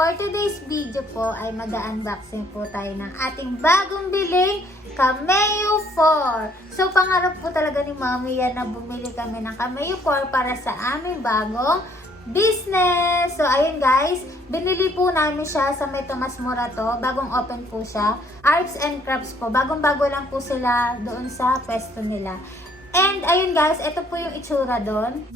for today's video po ay mag-unboxing po tayo ng ating bagong biling Cameo 4. So pangarap po talaga ni Mami yan na bumili kami ng Cameo 4 para sa aming bagong business. So ayun guys, binili po namin siya sa May Tomas Morato. Bagong open po siya. Arts and Crafts po. Bagong-bago lang po sila doon sa pwesto nila. And ayun guys, ito po yung itsura doon.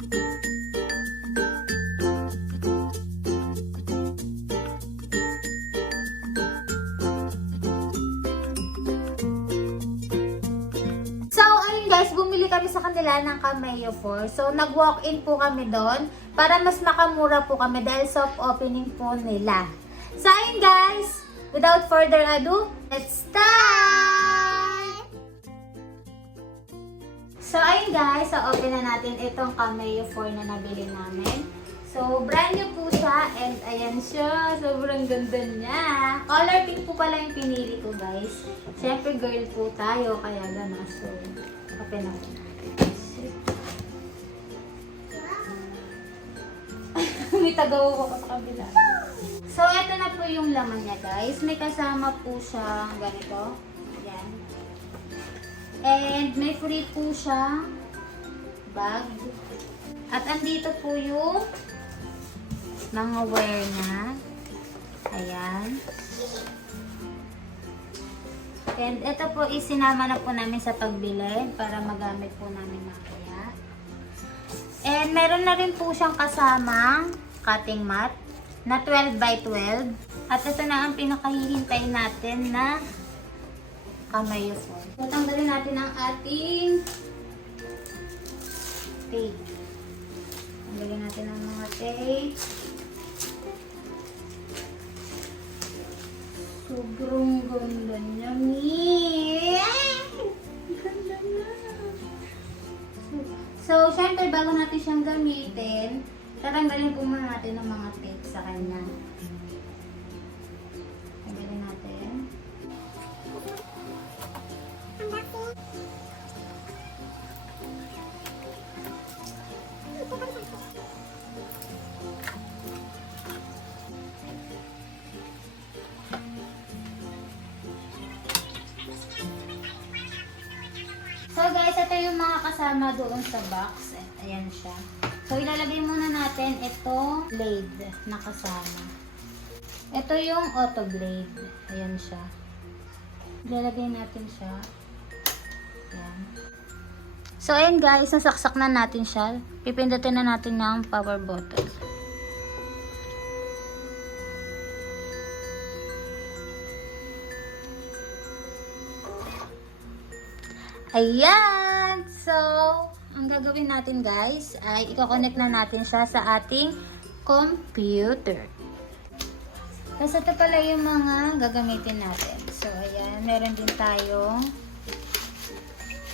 Guys, bumili kami sa kanila ng Cameo 4. So, nag-walk-in po kami doon para mas makamura po kami dahil soft opening po nila. So, ayun guys, without further ado, let's start! So, ayun guys, so open na natin itong Cameo 4 na nabili namin. So, brand new po siya and ayan siya. Sobrang ganda niya. Color pink po pala yung pinili ko guys. Siyempre girl po tayo, kaya gano'n. So, open natin. May tagawa ko pa sa kabila. So, ito na po yung laman niya guys. May kasama po siya ganito. Ayan. And may free po siya bag. At andito po yung mga wear niya. Ayan. And ito po isinama na po namin sa pagbili para magamit po namin mamaya. And meron na rin po siyang kasamang cutting mat na 12 by 12. At ito na ang pinakahihintay natin na Cameo 4. Tatanggalin natin ang ating tape. Tanggalin natin ang mga tape. Sobrang ganda niya, ganda na. So, syempre, bago natin siyang gamitin, tatanggalin po muna natin ang mga tape sa kanya. Tanggalin natin. So guys, ito yung mga kasama doon sa box. Ayan siya. So ilalagay muna natin ito blade na kasama. Ito yung auto blade. Ayan siya. Ilalagay natin siya. Ayan. So ayan guys, nasaksak na natin siya. Pipindutin na natin ng power button. Ayan! So, ang gagawin natin guys ay i-connect na natin siya sa ating computer. Kasi ito pala yung mga gagamitin natin. So, ayan. Meron din tayong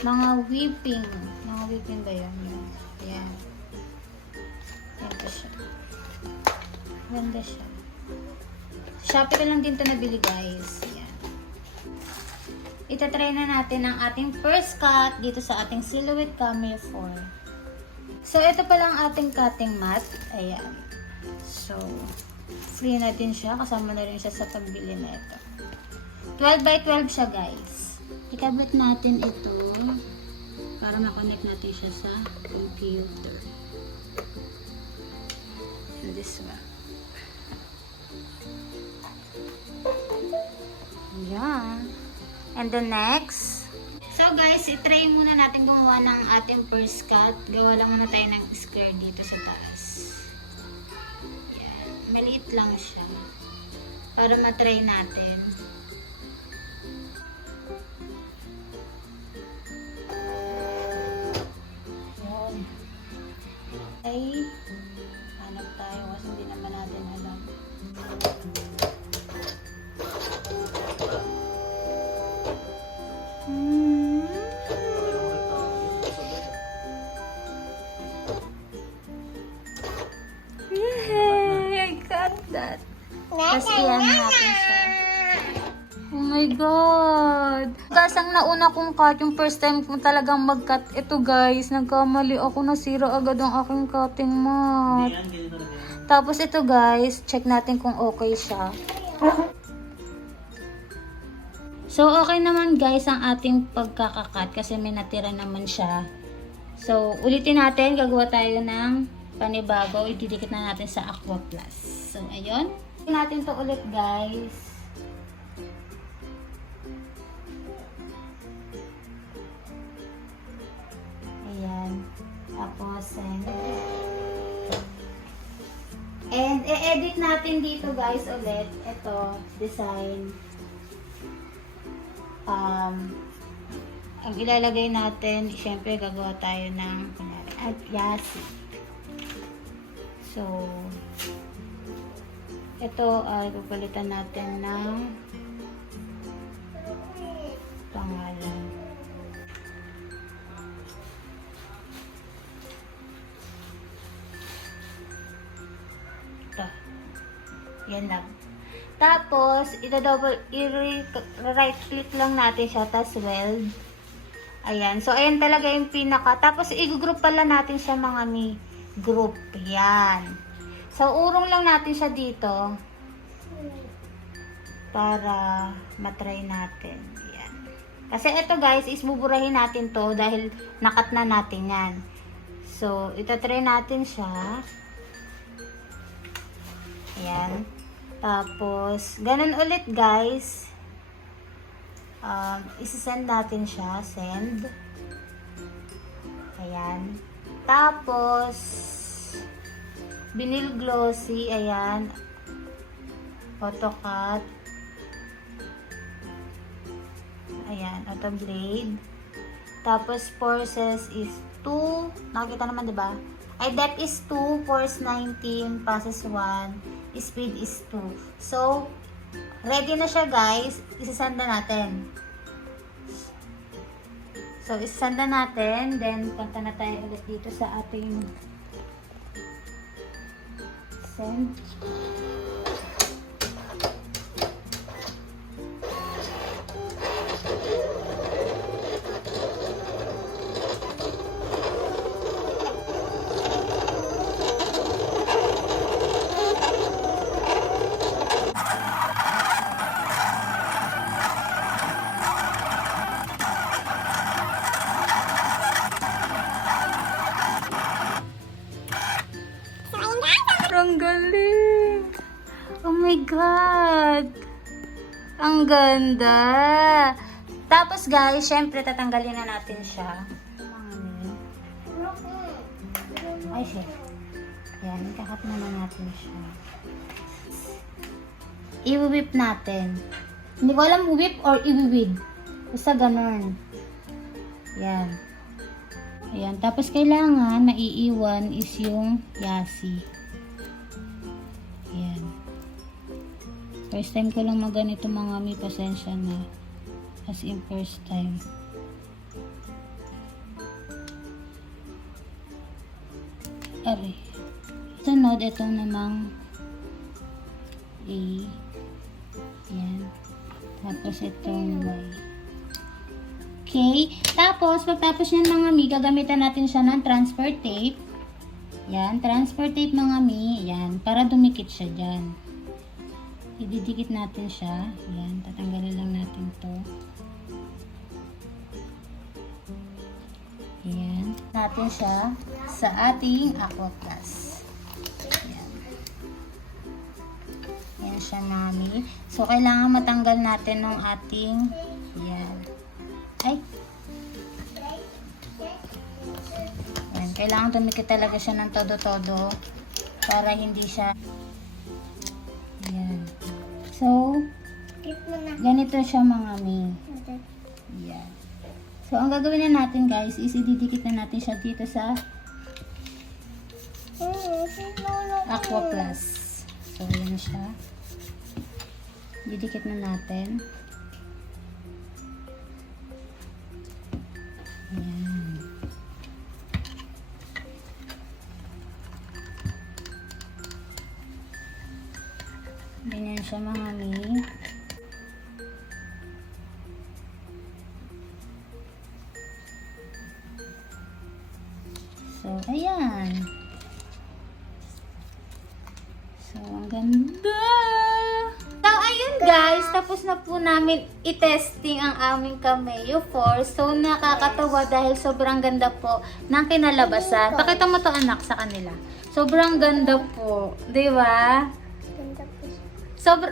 mga whipping. Mga whipping ba yun? Ayan. Ayan po siya. Ganda siya. Shopee ko lang din ito nabili guys. Ayan. Itatry na natin ang ating first cut dito sa ating Silhouette Cameo 4. So, ito pala ang ating cutting mat. Ayan. So, free natin siya. Kasama na rin siya sa pagbili na ito. 12 by 12 siya, guys. Ikabit natin ito para makonect natin siya sa computer. So, this one. Ayan. And the next. So guys, i-try muna natin gumawa ng ating first cut. Gawa lang muna tayo ng square dito sa taas. Yan. Maliit lang siya. Para matry natin. Yan. Ay, hanap tayo kasi hindi naman natin alam. That. Tapos iyan natin siya. Oh my God! Guys, ang nauna kong cut, yung first time kong talagang mag-cut. Ito guys, nagkamali ako, nasira agad ang aking cutting mat. Tapos ito guys, check natin kung okay siya. So, okay naman guys ang ating pagkakakat kasi may natira naman siya. So, ulitin natin. Gagawa tayo ng panibago. Ididikit na natin sa Aqua Plus. So, ayun. Ulitin natin to ulit guys. Ayan. Tapos, and i-edit natin dito guys ulit. Ito, design. Ang ilalagay natin, syempre gagawa tayo ng yasi. So, ito ay papalitan natin ng pangalan. Ito. Yan lang. Tapos, i-right click lang natin siya, tapos weld. Ayan. So, ayan talaga yung pinaka. Tapos, i-group pala natin siya mga group. Yan. So, urong lang natin siya dito. Para matry natin. Yan. Kasi ito guys, is buburahin natin to dahil nakat na natin yan. So, itatry natin siya. Ayan. Tapos, ganun ulit guys. Isisend natin siya. Send. Ayan. Tapos, vinyl glossy. Ayan. AutoCAD. Ayan. Auto blade. Tapos, forces is 2. Nakikita naman diba? Ay, depth is 2. Force 19. Passes 1. Speed is 2. So, ready na siya guys. Isasanda natin. So, isasanda natin. Then, punta na tayo ulit dito sa ating send. Ang galing! Oh my God! Ang ganda! Tapos guys, syempre tatanggalin na natin siya. Ay, shit. Yan, ikakat na natin siya. I-whip natin. Hindi ko alam whip or i-whip. Basta ganun. Yan. Ayan. Tapos kailangan maiiwan is yung yasi. Ayan. First time ko lang maganito mga mi, pasensya na. As in first time. Aray. Sunod, itong namang A. Ayan. Tapos itong Y. Okay. Tapos, pagtapos niyan mga mi, gagamitan natin siya ng transfer tape. Yan, transfer tape mga mi. Yan, para dumikit siya dyan. Ididikit natin siya. Yan, tatanggalin lang natin to. Yan, natin siya sa ating Aqua Plus. Yan. Yan siya mami. So, kailangan matanggal natin ng ating yan. Ay! Kailangan tumikit talaga siya ng todo-todo para hindi siya yan. So, ganito siya mga mi. Yan. So, ang gagawin na natin guys is ididikit na natin siya dito sa Aqua Plus. So, yan siya. Didikit na natin. Yan. Ganyan siya mga mi. So, ayan. Ganda! So, ayun guys, tapos na po namin i-testing ang aming Cameo 4. So, nakakatawa dahil sobrang ganda po ng kinalabasan. Pakita mo to anak sa kanila. Sobrang ganda po. Di ba?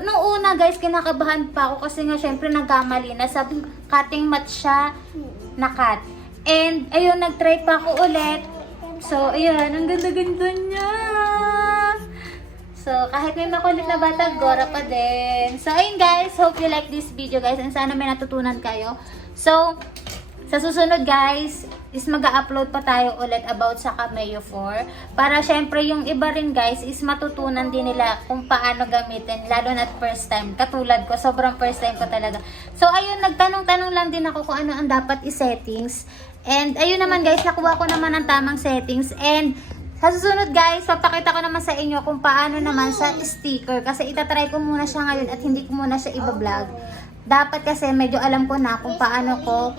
Nung una guys, kinakabahan pa ako kasi nga syempre nagkamali na. Sabi, cutting mat siya na cut. And, ayun, nag-try pa ako ulit. So, ayan, ang ganda-ganda niya. So, kahit may makulit na bata, gora pa din. So, ayun guys, hope you like this video guys. And sana may natutunan kayo. So, sa susunod guys, is mag-upload pa tayo ulit about sa Cameo 4. Para syempre yung iba rin guys, is matutunan din nila kung paano gamitin. Lalo na first time. Katulad ko, sobrang first time ko talaga. So, ayun, nagtanong-tanong lang din ako kung ano ang dapat i-settings. And, ayun naman guys, nakuha ko naman ang tamang settings. And, sa susunod guys, papakita ko naman sa inyo kung paano naman sa sticker. Kasi itatry ko muna siya ngayon at hindi ko muna siya i-vlog. Dapat kasi medyo alam ko na kung paano ko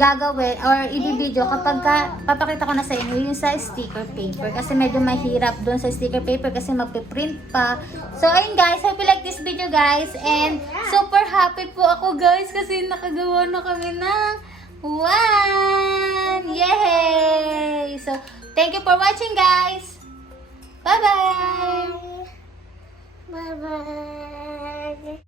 gagawin or i-video kapag papakita ko na sa inyo yung sa sticker paper. Kasi medyo mahirap doon sa sticker paper kasi magpiprint pa. So ayun guys, hope you like this video guys. And super happy po ako guys kasi nakagawa na kami ng one! Yay! So, thank you for watching guys! Bye-bye! Bye-bye.